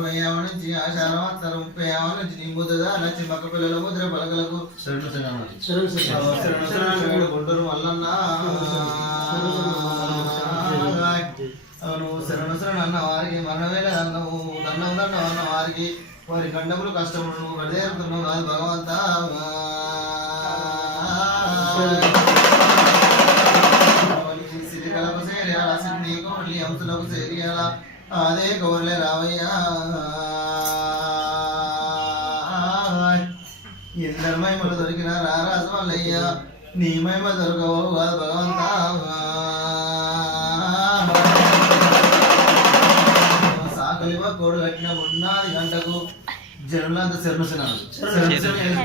60 ఏళ్ళ నుంచి ఆషాఢం 30 ఏళ్ళ నుంచి నీ ముద్దదా నచ్చి మక్క పిల్లల ముద్ర పలకలకు గుంటూరు మల్లన్న నువ్వు శరణు శరణు అన్న వారికి మరణవేళ అన్నవు దండం దండం అన్న వారికి వారి గండములు కష్టములు నువ్వు గడిదేరుతున్నావు కాదు భగవంతా సిరికలకు సేరియాల సిద్ధి కోట్లి అంశులకు సేరియాల అదే కోర్లే రావయ్యా ఎందరు మహిమలు దొరికిన రారాజు మల్లయ్యా నీ మహిమ దొరకవు కాదు భగవంతా సాకలివ కోడు కట్టిన ఉన్నది గంటకు జనులంతా శరణు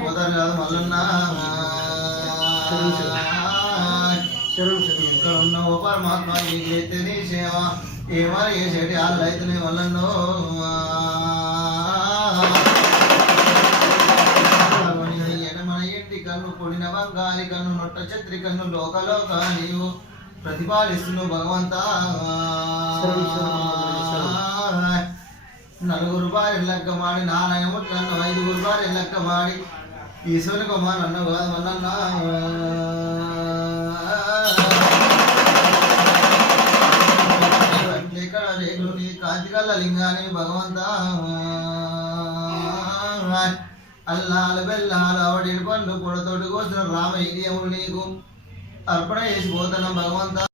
పోతారు కాదు మల్లన్న ఇక్కడ ఉన్న ఓ పరమాత్మ నీకైతే నీ సేవ ఏమని చేసేటి వాళ్ళు అయితేనే మల్లన్నో మన ఇంటి కన్ను పొడిన బంగారి కన్ను నొట్ట ఛత్రి కన్ను లోకలోక నీవు ప్రతిపాలిస్తున్నావు భగవంతా నలుగురు భార్య లెక్క మాడి నారాయణముట్లన్ను 5 భార్య లెక్క మాడి ఈశ్వరి కుమార్ అన్న కాదు మల్లన్న ఇక్కడ రేగులు నీ కాంతికల్ల లింగాని భగవంతా అల్లాలు బెల్లాలు అవడి పండ్లు పొడతోటి కోసిన రామ ఇడియములు నీకు అర్పణ చేసి పోతాను భగవంతా